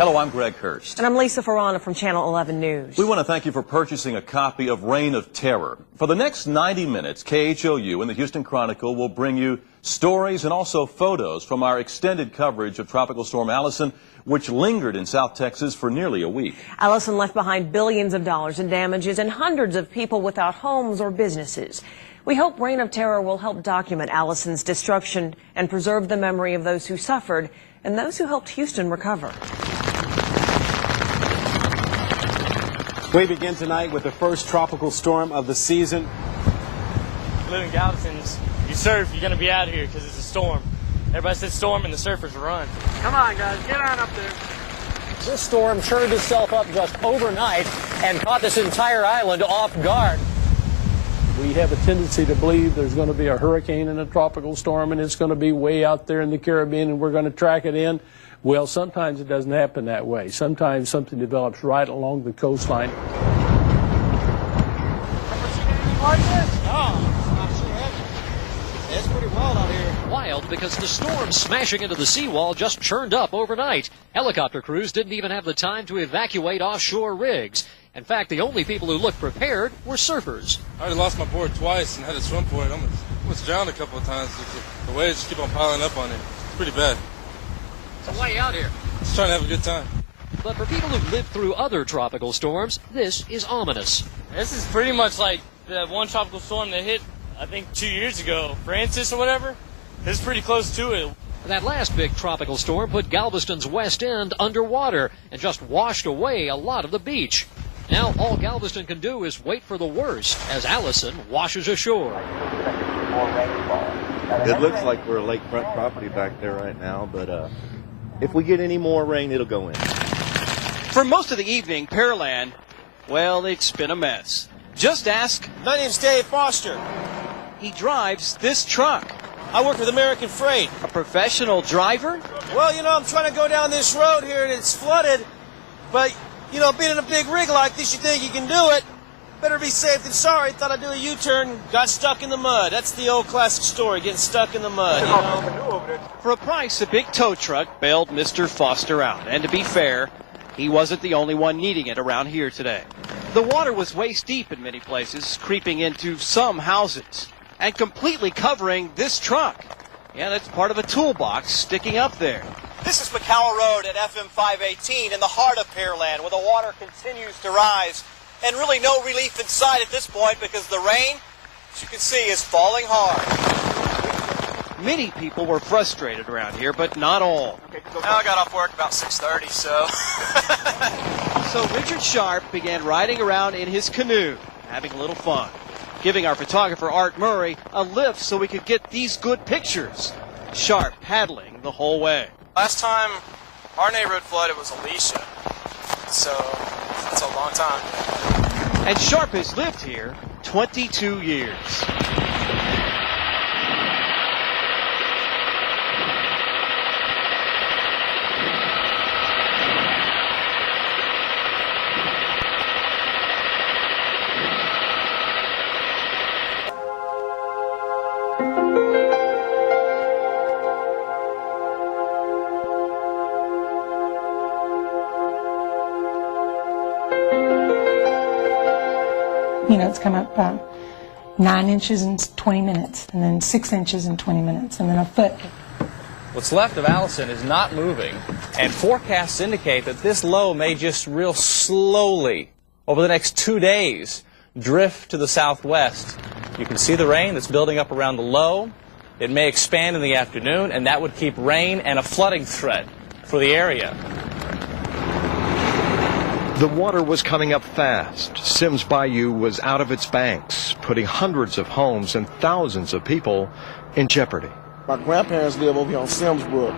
Hello, I'm Greg Hurst. And I'm Lisa Farana from Channel 11 News. We want to thank you for purchasing a copy of Reign of Terror. For the next 90 minutes, KHOU and the Houston Chronicle will bring you stories and also photos from our extended coverage of Tropical Storm Allison, which lingered in South Texas for nearly a week. Allison left behind billions of dollars in damages and hundreds of people without homes or businesses. We hope Reign of Terror will help document Allison's destruction and preserve the memory of those who suffered and those who helped Houston recover. We begin tonight with the first tropical storm of the season. You live in Galveston, you surf, you're going to be out of here because it's a storm. Everybody says storm and the surfers run. Come on, guys, get on up there. This storm churned itself up just overnight and caught this entire island off guard. We have a tendency to believe there's going to be a hurricane and a tropical storm and it's going to be way out there in the Caribbean and we're going to track it in. Well, sometimes it doesn't happen that way. Sometimes something develops right along the coastline. Ever seen anything like this? No, I sure haven't. It's pretty wild out here. Wild because the storm smashing into the seawall just churned up overnight. Helicopter crews didn't even have the time to evacuate offshore rigs. In fact, the only people who looked prepared were surfers. I already lost my board twice and had to swim for it. I almost drowned a couple of times. The waves just keep on piling up on it. It's pretty bad. So why are you out here? Just trying to have a good time. But for people who've lived through other tropical storms, this is ominous. This is pretty much like the one tropical storm that hit, I think, 2 years ago, Francis or whatever. This is pretty close to it. That last big tropical storm put Galveston's west end underwater and just washed away a lot of the beach. Now all Galveston can do is wait for the worst as Allison washes ashore. It looks like we're lakefront property back there right now, but if we get any more rain, it'll go in. For most of the evening, Pearland, well, it's been a mess. Just ask. My name's Dave Foster. He drives this truck. I work with American Freight. A professional driver? Well, you know, I'm trying to go down this road here and it's flooded. But, you know, being in a big rig like this, you think you can do it. Better be safe than sorry. Thought I'd do a U-turn, got stuck in the mud. That's the old classic story, getting stuck in the mud, you know. For a price, a big tow truck bailed Mr. Foster out. And to be fair, he wasn't the only one needing it around here today. The water was waist deep in many places, creeping into some houses and completely covering this truck. Yeah, that's part of a toolbox sticking up there. This is McCowell Road at FM 518 in the heart of Pearland, where the water continues to rise. And really no relief in sight at this point because the rain, as you can see, is falling hard. Many people were frustrated around here, but not all. I got off work about 6:30, so. So Richard Sharp began riding around in his canoe, having a little fun, giving our photographer Art Murray a lift so we could get these good pictures. Sharp paddling the whole way. Last time our neighborhood flooded was Alicia, so that's a long time. And Sharp has lived here 22 years. You know, it's come up 9 inches in 20 minutes, and then 6 inches in 20 minutes, and then a foot. What's left of Allison is not moving, and forecasts indicate that this low may just real slowly, over the next 2 days, drift to the southwest. You can see the rain that's building up around the low. It may expand in the afternoon, and that would keep rain and a flooding threat for the area. The water was coming up fast. Sims Bayou was out of its banks, putting hundreds of homes and thousands of people in jeopardy. My grandparents live over here on Sims Brook,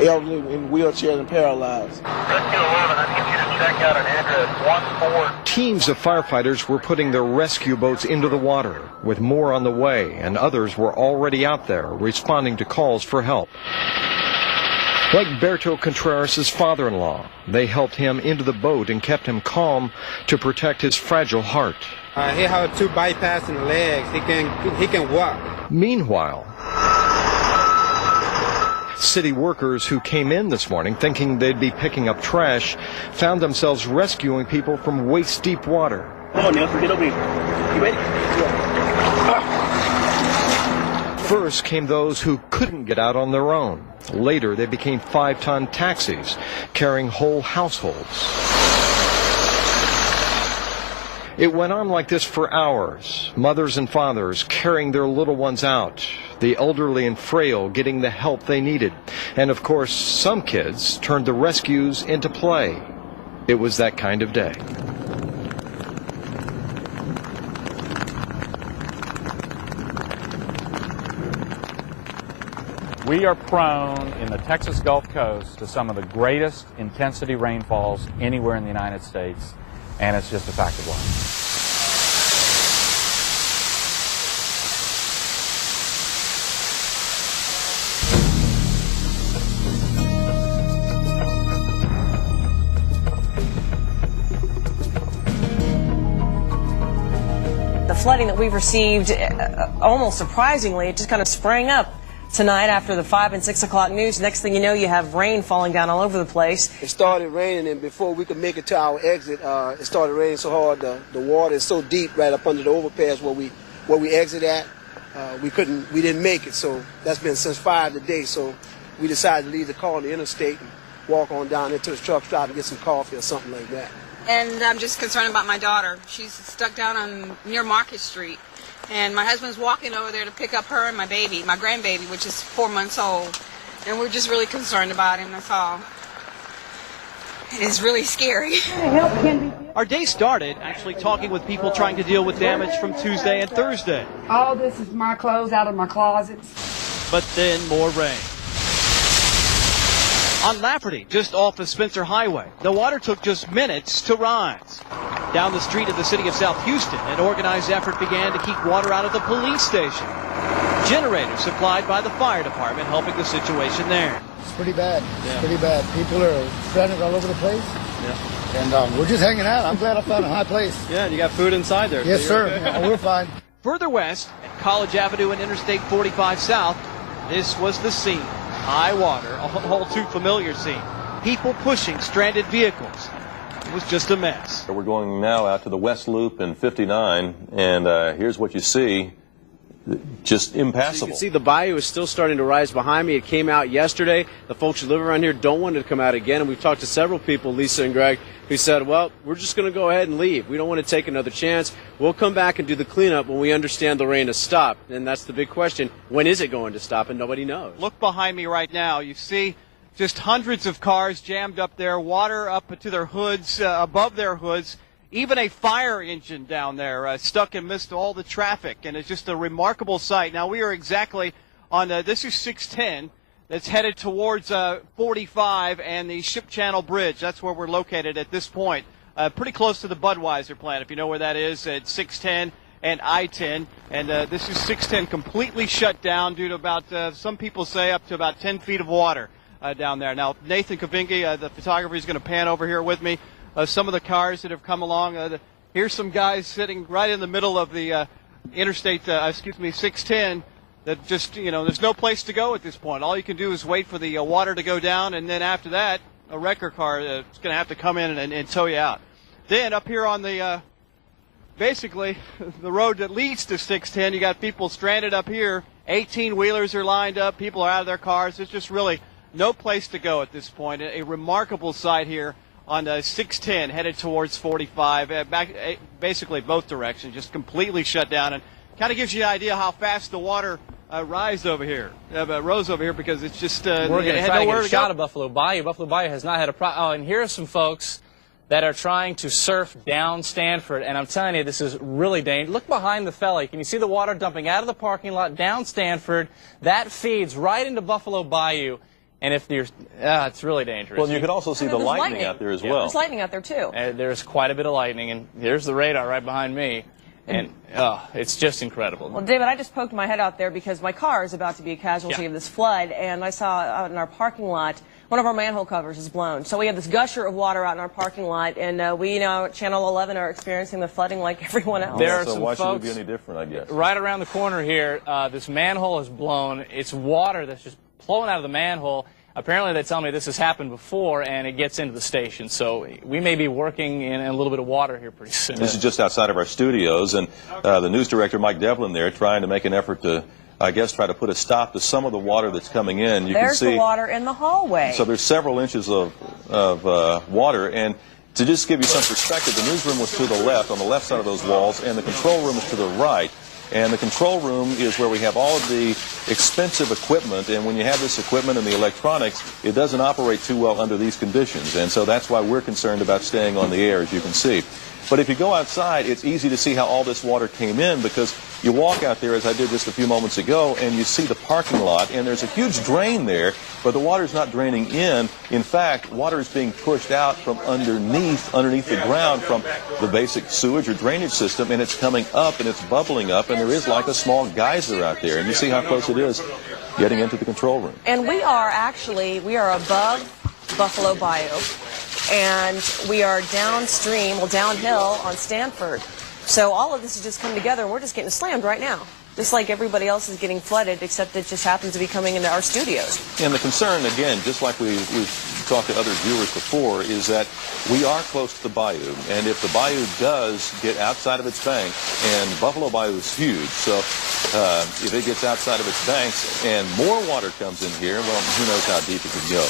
elderly in wheelchairs and paralyzed. Rescue 11, I need you to check out an address 14. Teams of firefighters were putting their rescue boats into the water, with more on the way, and others were already out there responding to calls for help. Like Berto Contreras' father-in-law, they helped him into the boat and kept him calm to protect his fragile heart. He had 2 bypass in the legs. He can walk. Meanwhile, City workers who came in this morning thinking they'd be picking up trash found themselves rescuing people from waist-deep water. Come on, Nelson, get over here. You ready? First came those who couldn't get out on their own. Later, they became 5-ton taxis, carrying whole households. It went on like this for hours. Mothers and fathers carrying their little ones out. The elderly and frail getting the help they needed. And of course, some kids turned the rescues into play. It was that kind of day. We are prone in the Texas Gulf Coast to some of the greatest intensity rainfalls anywhere in the United States, and it's just a fact of life. The flooding that we've received, almost surprisingly, it just kind of sprang up tonight after the 5 and 6 o'clock news. Next thing you know, you have rain falling down all over the place. It started raining, and before we could make it to our exit, it started raining so hard. The water is so deep right up under the overpass where we exit at. We didn't make it. So that's been since 5 today. So we decided to leave the car on the interstate and walk on down into the truck stop and get some coffee or something like that. And I'm just concerned about my daughter. She's stuck down near Market Street. And my husband's walking over there to pick up her and my baby, my grandbaby, which is 4 months old. And we're just really concerned about him, that's all. It's really scary. Our day started actually talking with people trying to deal with damage from Tuesday and Thursday. All this is my clothes out of my closets. But then more rain. On Lafferty, just off of Spencer Highway, the water took just minutes to rise. Down the street of the city of South Houston, an organized effort began to keep water out of the police station. Generators supplied by the fire department helping the situation there. It's pretty bad. It's pretty bad. People are stranded all over the place. Yeah. And we're just hanging out. I'm glad I found a high place. Yeah, and you got food inside there. Yes, so sir. okay. Yeah, we're fine. Further west, at College Avenue and Interstate 45 South, this was the scene. High water, a whole too familiar scene. People pushing stranded vehicles. It was just a mess. We're going now out to the West Loop in 59, and here's what you see. Just impassable. So you can see the bayou is still starting to rise behind me. It came out yesterday. The folks who live around here don't want it to come out again, and we've talked to several people, Lisa and Greg, who said, well, we're just going to go ahead and leave. We don't want to take another chance. We'll come back and do the cleanup when we understand the rain has stopped. And that's the big question. When is it going to stop? And nobody knows. Look behind me right now. You see just hundreds of cars jammed up there, water up to their hoods, above their hoods. Even a fire engine down there stuck amidst all the traffic, and it's just a remarkable sight. Now, we are exactly on, this is 610, that's headed towards 45 and the Ship Channel Bridge. That's where we're located at this point, pretty close to the Budweiser plant, if you know where that is, at 610 and I-10. And this is 610 completely shut down due to about, some people say, up to about 10 feet of water down there. Now, Nathan Kavingi, the photographer, is going to pan over here with me. Some of the cars that have come along. Here's some guys sitting right in the middle of the interstate, 610, that just, there's no place to go at this point. All you can do is wait for the water to go down, and then after that, a wrecker car is going to have to come in and tow you out. Then up here on the, basically, the road that leads to 610, you got people stranded up here. 18-wheelers are lined up. People are out of their cars. There's just really no place to go at this point. A remarkable sight here on 610 headed towards 45, basically both directions, just completely shut down, and kind of gives you an idea how fast the water rose over here, because it's just we're going to try to get a shot of Buffalo Bayou. Buffalo Bayou has not had a problem. Oh, and here are some folks that are trying to surf down Stanford, and I'm telling you, this is really dangerous. Look behind the felly. Can you see the water dumping out of the parking lot down Stanford? That feeds right into Buffalo Bayou. And if you're, it's really dangerous. Well, you can also see the lightning out there as well. There's lightning out there, too. There's quite a bit of lightning, and there's the radar right behind me. And it's just incredible. Well, David, I just poked my head out there because my car is about to be a casualty of this flood, and I saw out in our parking lot, one of our manhole covers is blown. So we have this gusher of water out in our parking lot, and we now at Channel 11 are experiencing the flooding like everyone else. There are so some why folks should it be any different, I guess? Right around the corner here, this manhole is blown. It's water that's just flowing out of the manhole. Apparently, they tell me this has happened before, and it gets into the station. So we may be working in a little bit of water here pretty soon. This is just outside of our studios, and the news director, Mike Devlin, there, trying to make an effort to, I guess, try to put a stop to some of the water that's coming in. You There's can see the water in the hallway. So there's several inches of water, and to just give you some perspective, the newsroom was to the left, on the left side of those walls, and the control room is to the right. And the control room is where we have all of the expensive equipment, and when you have this equipment and the electronics, it doesn't operate too well under these conditions, and so that's why we're concerned about staying on the air, as you can see. But if you go outside, it's easy to see how all this water came in, because you walk out there, as I did just a few moments ago, and you see the parking lot, and there's a huge drain there, but the water's not draining in. In fact, water is being pushed out from underneath the ground from the basic sewage or drainage system, and it's coming up, and it's bubbling up, and there is like a small geyser out there, and you see how close it is getting into the control room. And we are above Buffalo Bayou, and we are downstream, well, downhill on Stanford. So all of this has just come together, and we're just getting slammed right now. Just like everybody else is getting flooded, except it just happens to be coming into our studios. And the concern, again, just like we've talked to other viewers before, is that we are close to the bayou. And if the bayou does get outside of its banks, and Buffalo Bayou is huge, so if it gets outside of its banks and more water comes in here, well, who knows how deep it could go.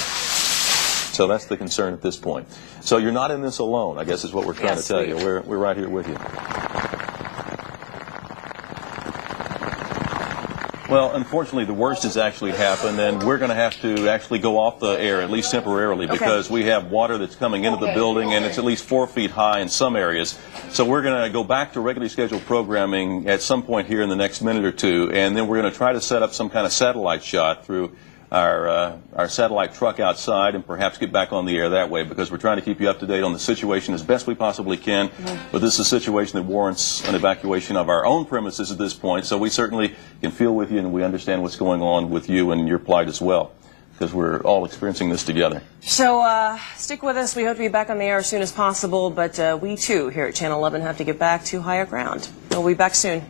So that's the concern at this point. So you're not in this alone, I guess is what we're trying to tell you. We're right here with you. Well, unfortunately, the worst has actually happened, and we're going to have to actually go off the air, at least temporarily, because we have water that's coming into the building, and it's at least 4 feet high in some areas. So we're going to go back to regularly scheduled programming at some point here in the next minute or two, and then we're going to try to set up some kind of satellite shot through our satellite truck outside, and perhaps get back on the air that way, because we're trying to keep you up to date on the situation as best we possibly can. But this is a situation that warrants an evacuation of our own premises at this point, so we certainly can feel with you, and we understand what's going on with you and your plight as well, because we're all experiencing this together. So stick with us. We hope to be back on the air as soon as possible, but we too here at Channel 11 have to get back to higher ground. We'll be back soon.